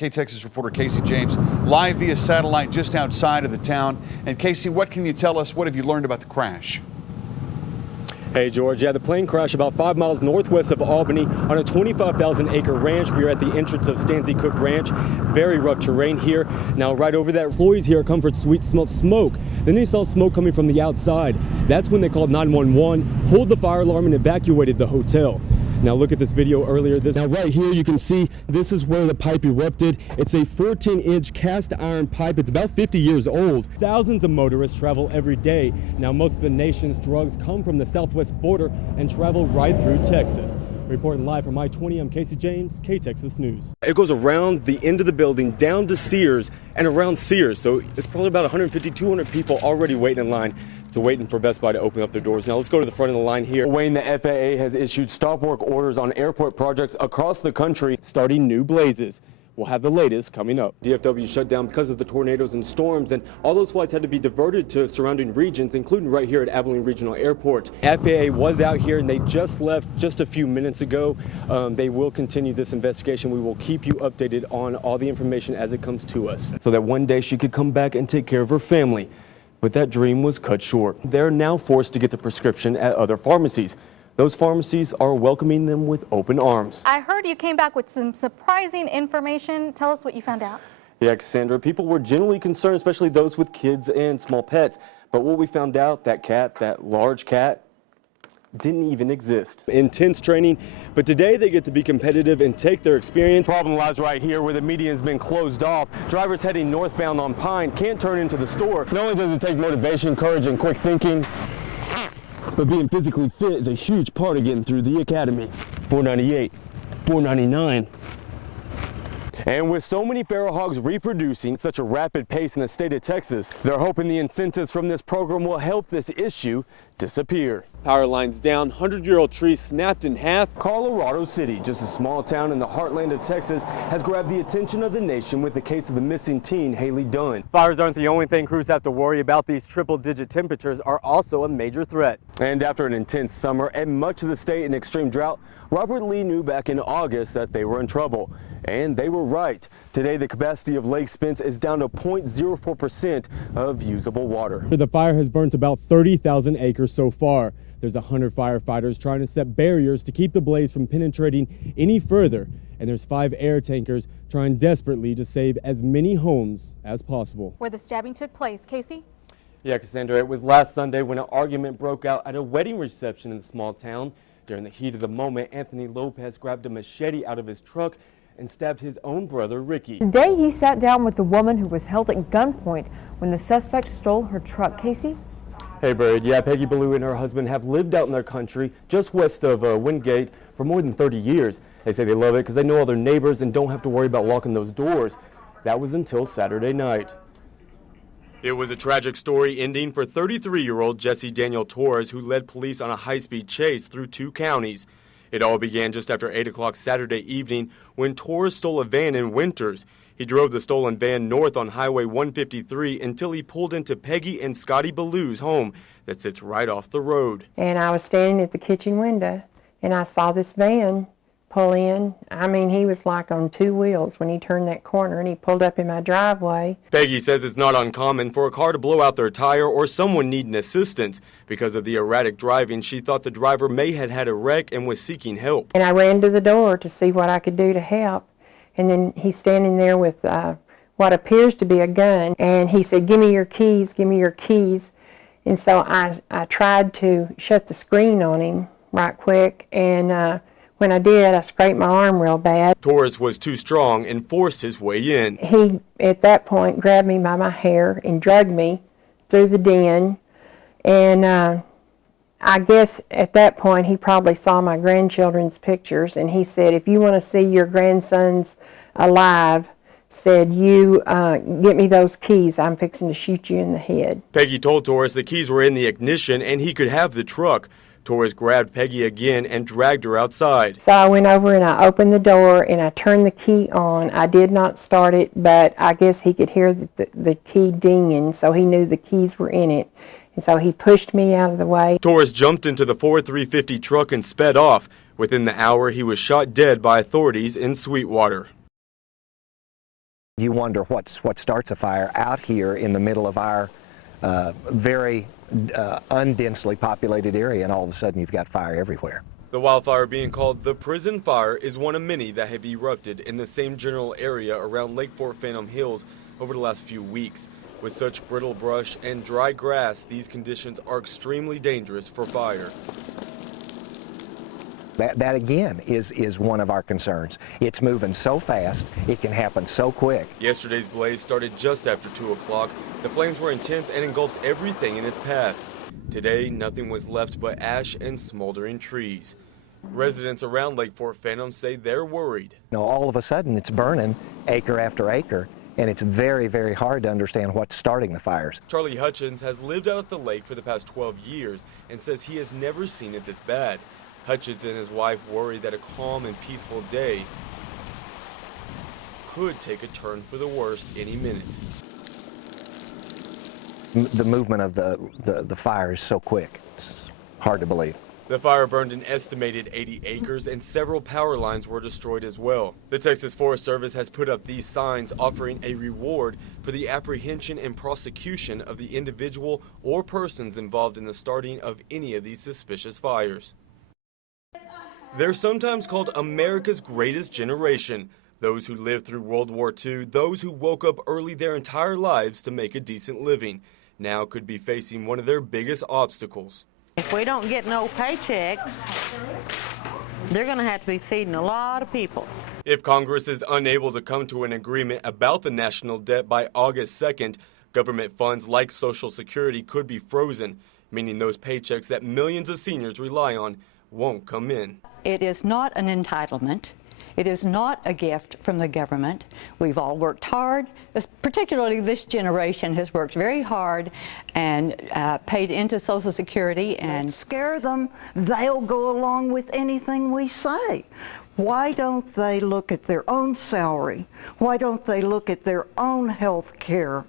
KTexas reporter Casey James live via satellite just outside of the town. And Casey, what can you tell us? What have you learned about the crash? Hey, George. Yeah, the plane crashed about 5 miles northwest of Albany on a 25,000-acre ranch. We are at the entrance of Stanley Cook Ranch. Very rough terrain here. Now, right over there, employees here at Comfort Suite smelled smoke. Then they saw smoke coming from the outside. That's when they called 911, pulled the fire alarm, and evacuated the hotel. Now look at this video earlier. Now right here you can see this is where the pipe erupted. It's a 14-inch cast iron pipe. It's about 50 years old. Thousands of motorists travel every day. Now most of the nation's drugs come from the southwest border and travel right through Texas. Reporting live from I-20, I'm Casey James, KTexas News. It goes around the end of the building, down to Sears, and around Sears. So it's probably about 150, 200 people already waiting in line waiting for Best Buy to open up their doors. Now let's go to the front of the line here. Wayne, the FAA has issued stop work orders on airport projects across the country, starting new blazes. We'll have the latest coming up. DFW shut down because of the tornadoes and storms, and all those flights had to be diverted to surrounding regions, including right here at Abilene Regional Airport. FAA was out here, and they just left just a few minutes ago. They will continue this investigation. We will keep you updated on all the information as it comes to us, so that one day she could come back and take care of her family. But that dream was cut short. They're now forced to get the prescription at other pharmacies. Those pharmacies are welcoming them with open arms. I heard you came back with some surprising information. Tell us what you found out. Yeah, Cassandra, people were generally concerned, especially those with kids and small pets. But what we found out, that large cat, didn't even exist. Intense training, but today they get to be competitive and take their experience. Problem lies right here where the median's been closed off. Drivers heading northbound on Pine can't turn into the store. Not only does it take motivation, courage, and quick thinking, but being physically fit is a huge part of getting through the academy. $498, $499. And with so many feral hogs reproducing at such a rapid pace in the state of Texas, they're hoping the incentives from this program will help this issue disappear. Power lines down, 100-year-old trees snapped in half. Colorado City, just a small town in the heartland of Texas, has grabbed the attention of the nation with the case of the missing teen, Haley Dunn. Fires aren't the only thing crews have to worry about. These triple-digit temperatures are also a major threat. And after an intense summer and much of the state in extreme drought, Robert Lee knew back in August that they were in trouble. And they were right. Today, the capacity of Lake Spence is down to 0.04% of usable water. The fire has burnt about 30,000 acres so far. There's 100 firefighters trying to set barriers to keep the blaze from penetrating any further. And there's 5 air tankers trying desperately to save as many homes as possible. Where the stabbing took place, Casey? Yeah, Cassandra, it was last Sunday when an argument broke out at a wedding reception in the small town. During the heat of the moment, Anthony Lopez grabbed a machete out of his truck and stabbed his own brother, Ricky. Today, he sat down with the woman who was held at gunpoint when the suspect stole her truck. Casey? Hey, Bird. Yeah, Peggy Ballou and her husband have lived out in their country just west of Wingate for more than 30 years. They say they love it because they know all their neighbors and don't have to worry about locking those doors. That was until Saturday night. It was a tragic story ending for 33-year-old Jesse Daniel Torres, who led police on a high-speed chase through 2 counties. It all began just after 8 o'clock Saturday evening when Torres stole a van in Winters. He drove the stolen van north on Highway 153 until he pulled into Peggy and Scotty Ballou's home that sits right off the road. And I was standing at the kitchen window, and I saw this van pull in. I mean, he was like on 2 wheels when he turned that corner, and he pulled up in my driveway. Peggy says it's not uncommon for a car to blow out their tire or someone needing assistance. Because of the erratic driving, she thought the driver may have had a wreck and was seeking help. And I ran to the door to see what I could do to help. And then he's standing there with what appears to be a gun. And he said, "Give me your keys, give me your keys." And so I tried to shut the screen on him right quick. And when I did, I scraped my arm real bad. Torres was too strong and forced his way in. He, at that point, grabbed me by my hair and dragged me through the den. And I guess at that point he probably saw my grandchildren's pictures, and he said, "If you want to see your grandsons alive," said, "you get me those keys. I'm fixing to shoot you in the head." Peggy told Torres the keys were in the ignition and he could have the truck. Torres grabbed Peggy again and dragged her outside. So I went over and I opened the door and I turned the key on. I did not start it, but I guess he could hear the key dinging, so he knew the keys were in it. And so he pushed me out of the way. Torres jumped into the Ford 350 truck and sped off. Within the hour, he was shot dead by authorities in Sweetwater. You wonder what starts a fire out here in the middle of our very undensely populated area, and all of a sudden you've got fire everywhere. The wildfire being called the Prison Fire is one of many that have erupted in the same general area around Lake Fort Phantom Hills over the last few weeks. With such brittle brush and dry grass, these conditions are extremely dangerous for fire. That again is one of our concerns. It's moving so fast, it can happen so quick. Yesterday's blaze started just after 2 o'clock. The flames were intense and engulfed everything in its path. Today, nothing was left but ash and smoldering trees. Residents around Lake Fort Phantom say they're worried. All of a sudden it's burning acre after acre, and it's very, very hard to understand what's starting the fires. Charlie Hutchins has lived out at the lake for the past 12 years and says he has never seen it this bad. Hutchins and his wife worry that a calm and peaceful day could take a turn for the worse any minute. The movement of the fire is so quick, it's hard to believe. The fire burned an estimated 80 acres and several power lines were destroyed as well. The Texas Forest Service has put up these signs offering a reward for the apprehension and prosecution of the individual or persons involved in the starting of any of these suspicious fires. They're sometimes called America's greatest generation. Those who lived through World War II, those who woke up early their entire lives to make a decent living, now could be facing one of their biggest obstacles. If we don't get no paychecks, they're going to have to be feeding a lot of people. If Congress is unable to come to an agreement about the national debt by August 2nd, government funds like Social Security could be frozen, meaning those paychecks that millions of seniors rely on won't come in. It is not an entitlement. It is not a gift from the government. We've all worked hard, particularly this generation has worked very hard and paid into Social Security. And scare them, they'll go along with anything we say. Why don't they look at their own salary? Why don't they look at their own health care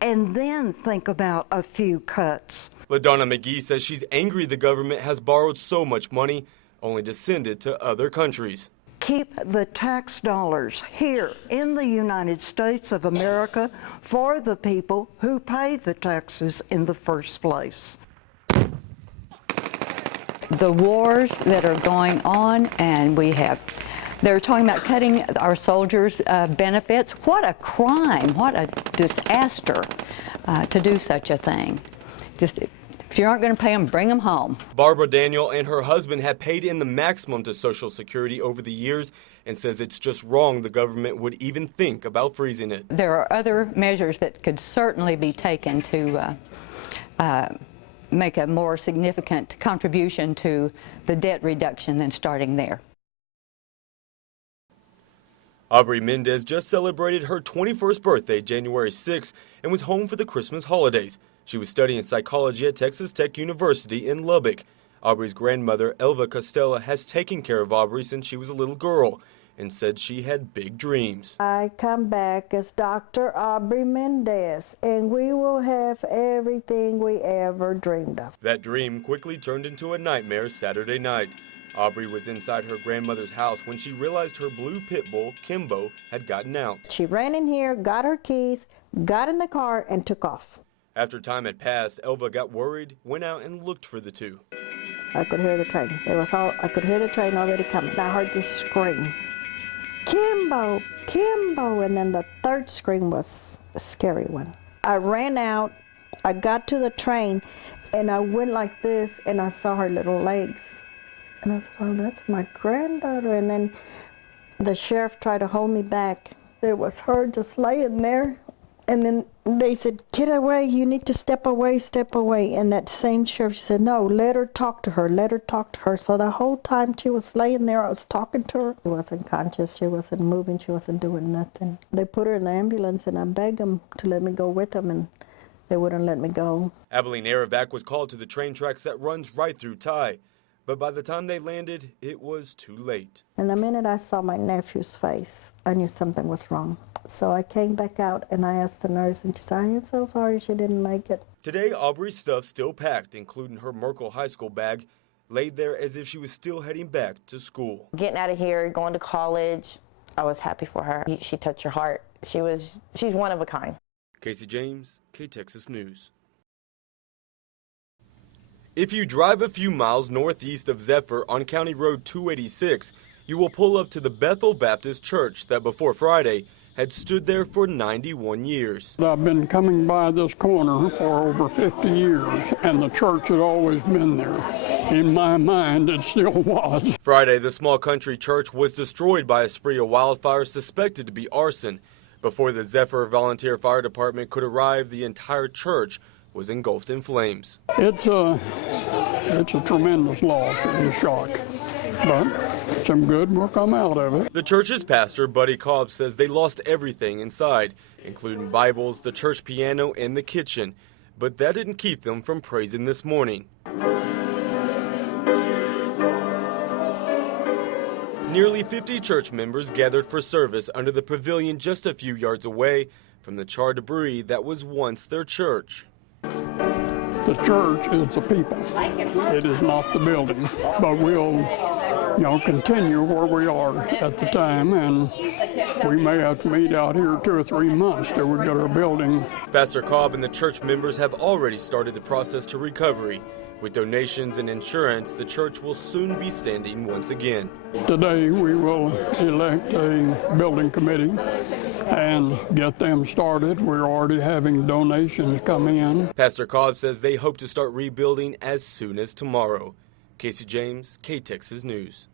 and then think about a few cuts? LaDonna McGee says she's angry the government has borrowed so much money only to send it to other countries. Keep the tax dollars here in the United States of America for the people who pay the taxes in the first place. the wars that are going on, and they're talking about cutting our soldiers' benefits. What a crime, what a disaster to do such a thing. Just, if you aren't going to pay them, bring them home. Barbara Daniel and her husband have paid in the maximum to Social Security over the years and says it's just wrong the government would even think about freezing it. There are other measures that could certainly be taken to make a more significant contribution to the debt reduction than starting there. Aubrey Mendez just celebrated her 21st birthday January 6th and was home for the Christmas holidays. She was studying psychology at Texas Tech University in Lubbock. Aubrey's grandmother, Elva Costella, has taken care of Aubrey since she was a little girl and said she had big dreams. I come back as Dr. Aubrey Mendez, and we will have everything we ever dreamed of. That dream quickly turned into a nightmare Saturday night. Aubrey was inside her grandmother's house when she realized her blue pit bull, Kimbo, had gotten out. She ran in here, got her keys, got in the car, and took off. After time had passed, Elva got worried, went out and looked for the two. I could hear the train. I could hear the train already coming. I heard this scream, Kimbo, Kimbo, and then the third scream was a scary one. I ran out, I got to the train, and I went like this, and I saw her little legs. And I said, oh, that's my granddaughter. And then the sheriff tried to hold me back. There was her just laying there. And then they said, get away, you need to step away, step away. And that same sheriff, she said, no, let her talk to her, let her talk to her. So the whole time she was laying there, I was talking to her. She wasn't conscious, she wasn't moving, she wasn't doing nothing. They put her in the ambulance, and I begged them to let me go with them, and they wouldn't let me go. Abilene Aerovac was called to the train tracks that runs right through Ty. But by the time they landed, it was too late. And the minute I saw my nephew's face, I knew something was wrong. So I came back out and I asked the nurse, and she said, I am so sorry she didn't make it. Today, Aubrey's stuff still packed, including her Merkel High School bag, laid there as if she was still heading back to school. Getting out of here, going to college, I was happy for her. She touched your heart. She's one of a kind. Casey James, K-Texas News. If you drive a few miles northeast of Zephyr on County Road 286, you will pull up to the Bethel Baptist Church that before Friday had stood there for 91 years. I've been coming by this corner for over 50 years, and the church had always been there. In my mind, it still was. Friday, the small country church was destroyed by a spree of wildfires suspected to be arson. Before the Zephyr Volunteer Fire Department could arrive, the entire church was engulfed in flames. It's a tremendous loss and shock, but some good will come out of it. The church's pastor, Buddy Cobb, says they lost everything inside, including Bibles, the church piano, and the kitchen. But that didn't keep them from praising this morning. Nearly 50 church members gathered for service under the pavilion just a few yards away from the charred debris that was once their church. The church is the people. It is not the building, but we'll continue where we are at the time, and we may have to meet out here 2 or 3 months till we get our building. Pastor Cobb and the church members have already started the process to recovery. With donations and insurance, the church will soon be standing once again. Today we will elect a building committee and get them started. We're already having donations come in. Pastor Cobb says they hope to start rebuilding as soon as tomorrow. Casey James, K-Texas News.